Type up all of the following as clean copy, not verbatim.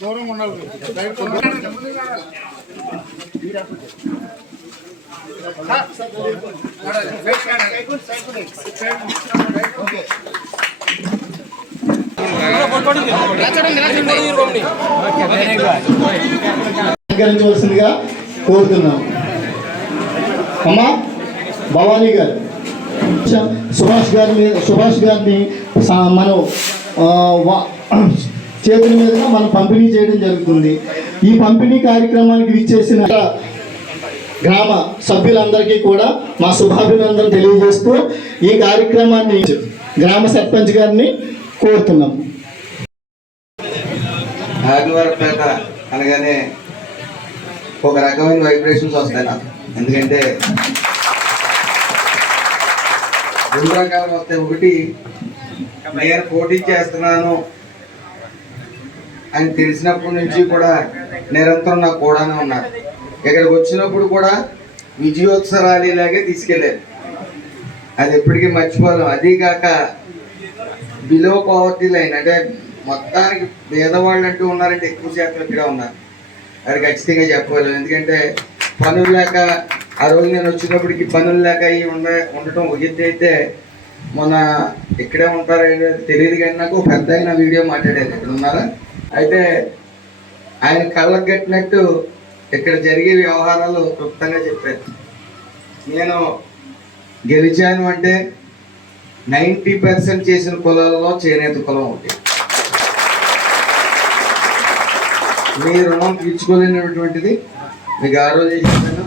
దూరం ఉండాలి. అలంకరించవలసిందిగా కోరుతున్నాం. అమ్మా భవానీ గారు, సుభాష్ గారిని మనం చేతుల మీదుగా మనం పంపిణీ చేయడం జరుగుతుంది. ఈ పంపిణీ కార్యక్రమానికి విచ్చేసిన గ్రామ సభ్యులందరికీ కూడా మా శుభాభినందనలు తెలియజేస్తూ ఈ కార్యక్రమాన్ని గ్రామ సర్పంచ్ గారిని కోరుతున్నాం. ఆదివారపేట అనగానే ఒక రకమైన వైబ్రేషన్స్ వస్తాయి నాకు. ఎందుకంటే రెండు రకాలు వస్తాయి. ఒకటి, నేను పోటీ చేస్తున్నాను అని తెలిసినప్పటి నుంచి కూడా నిరంతరం నాకు కూడానే ఉన్నారు. ఇక్కడికి వచ్చినప్పుడు కూడా విజయోత్సవ ర్యాలీలాగే తీసుకెళ్ళారు. అది ఎప్పటికీ మర్చిపోలేం. అదీ కాక బిలో పవర్టీ లైన్, అంటే మొత్తానికి పేదవాళ్ళు అంటూ ఉన్నారంటే ఎక్కువ శాతం ఇక్కడే ఉన్నారు. అది ఖచ్చితంగా చెప్పలేము. ఎందుకంటే పనులు లేక, ఆ రోజు నేను వచ్చినప్పటికి పనులు లేక ఉండటం ఒక ఎత్తు అయితే, మొన్న ఇక్కడే ఉంటారో తెలియదు కానీ నాకు పెద్ద అయిన వీడియో మాట్లాడారు. ఇక్కడ ఉన్నారా? అయితే ఆయన కళ్ళకు కట్టినట్టు ఇక్కడ జరిగే వ్యవహారాలు క్లుప్తంగా చెప్పారు. నేను గెలిచాను అంటే 90% చేసిన కులాలలో చేనేత కులం ఒకటి. మీ రుణం తీర్చుకోలేనటువంటిది. మీకు ఆ రోజు చెప్పాను,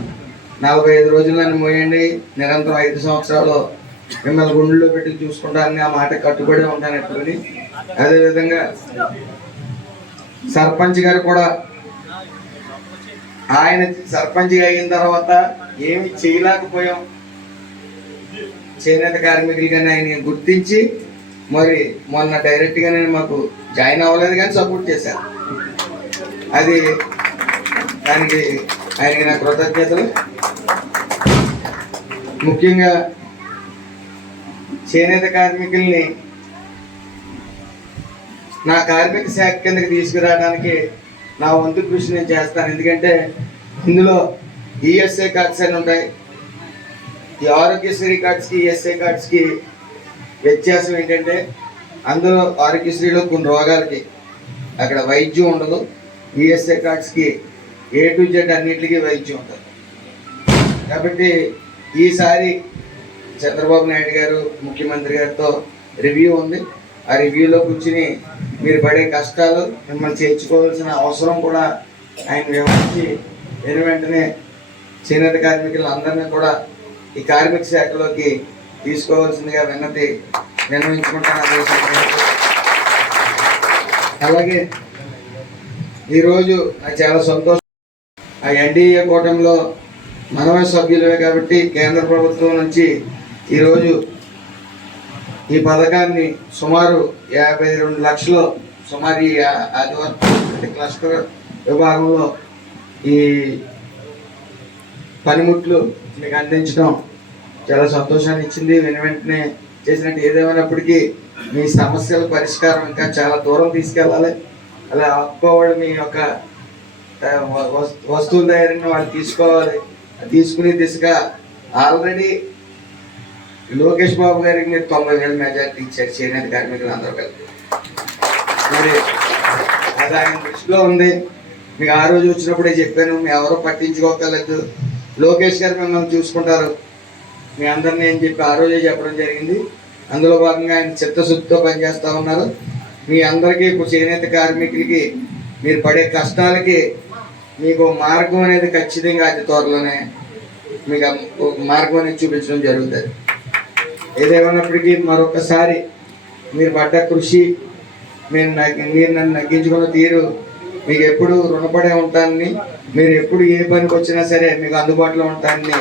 45 రోజులు నన్ను మోయండి, నిరంతరం 5 సంవత్సరాలు మిమ్మల్ని గుండెల్లో పెట్టి చూసుకుంటానని ఆ మాట కట్టుబడి ఉంటాను ఎప్పుడని. అదేవిధంగా సర్పంచ్ గారు కూడా, ఆయన సర్పంచ్గా అయిన తర్వాత ఏమి చేయలేకపోయాం చేనేత కార్మికులు కానీ ఆయన గుర్తించి మరి మొన్న డైరెక్ట్గా మాకు జాయిన్ అవ్వలేదు కానీ సపోర్ట్ చేశారు. అది దానికి ఆయనకి నా కృతజ్ఞతలు. ముఖ్యంగా చేనేత కార్మికుల్ని నా కార్మిక శాఖ కిందకి తీసుకురావడానికి నా వంతు కృషి నేను చేస్తాను. ఎందుకంటే ఇందులో ఈఎస్ఐ కార్డ్స్ అని ఉంటాయి. ఈ ఆరోగ్యశ్రీ కార్డ్స్కి ఈఎస్ఐ కార్డ్స్కి వ్యత్యాసం ఏంటంటే, అందులో ఆరోగ్యశ్రీలో కొన్ని రోగాలకి అక్కడ వైద్యం ఉండదు. ఈఎస్ఐ కార్డ్స్కి A to Z అన్నింటికి వైద్యం ఉంటుంది. కాబట్టి ఈసారి చంద్రబాబు నాయుడు గారు ముఖ్యమంత్రి గారితో రివ్యూ ఉంది. ఆ రివ్యూలో కూర్చుని మీరు పడే కష్టాలు, మిమ్మల్ని చేర్చుకోవాల్సిన అవసరం కూడా ఆయన వివరించి వెంటనే చేనేత కార్మికులు అందరినీ కూడా ఈ కార్మిక శాఖలోకి తీసుకోవాల్సిందిగా విన్నవించుకుంటాను. అలాగే ఈరోజు నాకు చాలా సంతోషం. ఆ ఎన్డీఏ కూటమిలో మనమే సభ్యులమే కాబట్టి కేంద్ర ప్రభుత్వం నుంచి ఈరోజు ఈ పథకాన్ని సుమారు 52 లక్షలు సుమారు ఈ ఆదివారం క్లస్టర్ విభాగంలో ఈ పనిముట్లు మీకు అందించడం చాలా సంతోషాన్ని ఇచ్చింది. వెంటనే చేసినట్టు ఏదేమైనప్పటికీ మీ సమస్యల పరిష్కారం ఇంకా చాలా దూరం తీసుకెళ్ళాలి. అలా ఆపుకోవాలి. మీ యొక్క వస్తువుల ధైర్యాన్ని వాళ్ళు తీసుకోవాలి. తీసుకునే దిశగా ఆల్రెడీ లోకేష్ బాబు గారికి మీరు 90,000 మెజార్టీ ఇచ్చారు చేనేత కార్మికులు అందరూ కలిపి. మరి అది ఆయన దృష్టిలో ఉంది. మీకు ఆ రోజు వచ్చినప్పుడే చెప్పాను, మీ ఎవరో పట్టించుకోగలదు, లోకేష్ గారు మిమ్మల్ని చూసుకుంటారు మీ అందరినీ అని చెప్పి ఆ రోజే చెప్పడం జరిగింది. అందులో భాగంగా ఆయన చిత్తశుద్ధితో పనిచేస్తూ ఉన్నారు. మీ అందరికీ ఇప్పుడు చేనేత కార్మికులకి మీరు పడే కష్టాలకి మీకు మార్గం అనేది ఖచ్చితంగా అతి త్వరలోనే మీకు మార్గం అనేది చూపించడం జరుగుతుంది. ఏదేమైనప్పటికీ మరొకసారి మీరు పడ్డ కృషి, మీరు నన్ను నగ్గించుకున్న తీరు మీకు ఎప్పుడు రుణపడే ఉంటానని, మీరు ఎప్పుడు ఏ పనికి వచ్చినా సరే మీకు అందుబాటులో ఉంటానని,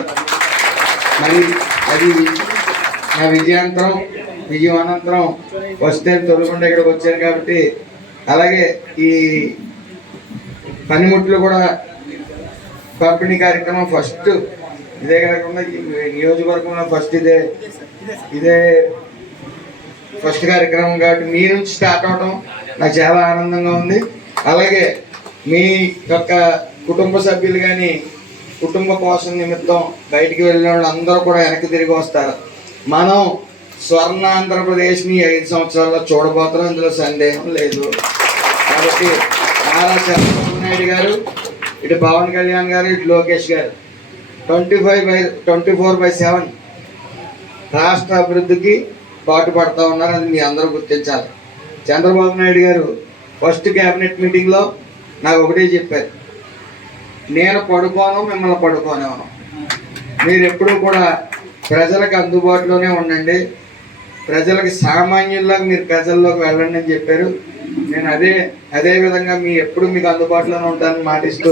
మరి అది నా విజయం అనంతరం వస్తే తొలగకుండా ఇక్కడికి వచ్చారు కాబట్టి, అలాగే ఈ పనిముట్లు కూడా పంపిణీ కార్యక్రమం ఫస్ట్ ఇదే కాకుండా ఈ నియోజకవర్గంలో ఫస్ట్ ఇదే ఫస్ట్ కార్యక్రమం కాబట్టి మీ నుంచి స్టార్ట్ అవడం నాకు చాలా ఆనందంగా ఉంది. అలాగే మీ యొక్క కుటుంబ సభ్యులు కానీ కుటుంబ పోషణ నిమిత్తం బయటికి వెళ్ళిన వాళ్ళు అందరూ కూడా వెనక్కి తిరిగి వస్తారు. మనం స్వర్ణ ఆంధ్రప్రదేశ్ని 5 సంవత్సరాల్లో చూడబోతున్నాం, ఇందులో సందేహం లేదు. కాబట్టి నారా చంద్రబాబు నాయుడు గారు, ఇటు పవన్ కళ్యాణ్ గారు, ఇటు లోకేష్ గారు 24/7 రాష్ట్ర అభివృద్ధికి పాటుపడతా ఉన్నారు. అది మీ అందరూ గుర్తించాలి. చంద్రబాబు నాయుడు గారు ఫస్ట్ క్యాబినెట్ మీటింగ్లో నాకు ఒకటే చెప్పారు, నేను పడుకోను, మిమ్మల్ని పడుకోనివ్వను, మీరు ఎప్పుడూ కూడా ప్రజలకు అందుబాటులోనే ఉండండి, ప్రజలకి సామాన్యుల్లాగా మీరు ప్రజల్లోకి వెళ్ళండి అని చెప్పారు. నేను అదే విధంగా ఎప్పుడు మీకు అందుబాటులోనే ఉంటానని మాటిస్తూ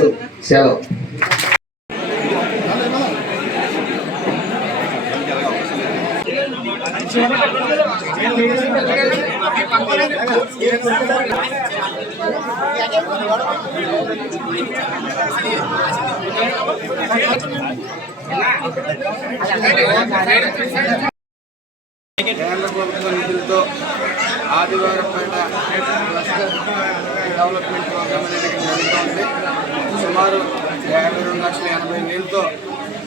సెలవు. కేంద్ర ప్రభుత్వ నిధులతో ఆదివారపేట క్లస్టర్ డెవలప్మెంట్ ప్రోగ్రామ్ అనేది జరుగుతుంది. సుమారు 52,80,000తో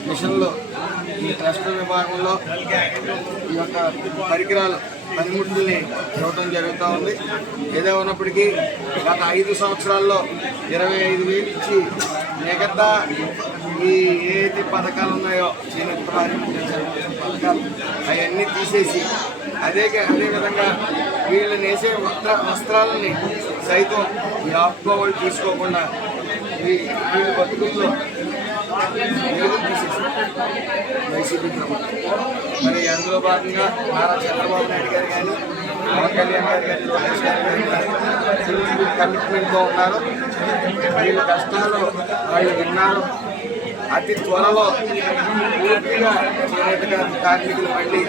మిషన్లు ఈ క్లస్టర్ విభాగంలో ఈ యొక్క పరికరాలు పనిముట్లని ఇవ్వడం జరుగుతూ ఉంది. ఏదో ఉన్నప్పటికీ గత 5 సంవత్సరాల్లో 25,000 ఇచ్చి మిగతా ఈ ఏదైతే పథకాలు ఉన్నాయో చేనేత పథకాలు అవన్నీ తీసేసి అదేవిధంగా వీళ్ళు నేసే వస్త్రాలని సైతం ఈ ఆపుకోవాలి తీసుకోకుండా వీళ్ళ బతుకుల్లో వెలుగులు తీసేసి వైసీపీ ప్రభుత్వం. మరి అందులో భాగంగా నారా చంద్రబాబు నాయుడు గారు కానీ, పవన్ కళ్యాణ్ గారు కానీ, లోకేష్ గారు కానీ కమిట్మెంట్తో ఉన్నారు. వీళ్ళ కష్టాలు వాళ్ళు విన్నారు. అతి త్వరలో పూర్తిగా చేనేత కార్మికులు మళ్ళీ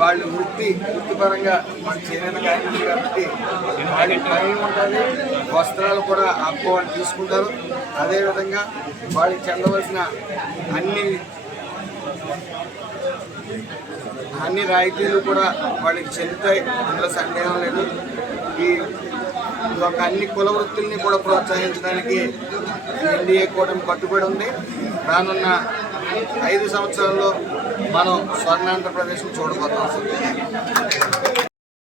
వాళ్ళు వృత్తిపరంగా మన చేనేత కార్మికులు కాబట్టి వాళ్ళకి పని ఉంటుంది, వస్త్రాలు కూడా ఆపుకోవాలని తీసుకుంటారు. అదేవిధంగా వాళ్ళకి చెందవలసిన అన్ని రాయితీలు కూడా వాళ్ళకి చెందుతాయి, అందులో సందేహం లేదు. ఈ యొక్క అన్ని కుల వృత్తుల్ని కూడా ప్రోత్సహించడానికి ఎన్డీఏ కూటమి కట్టుబడి ఉంది. రానున్న 5 సంవత్సరాల్లో మనం స్వర్ణాంధ్రప్రదేశ్ని చూడబోతాం.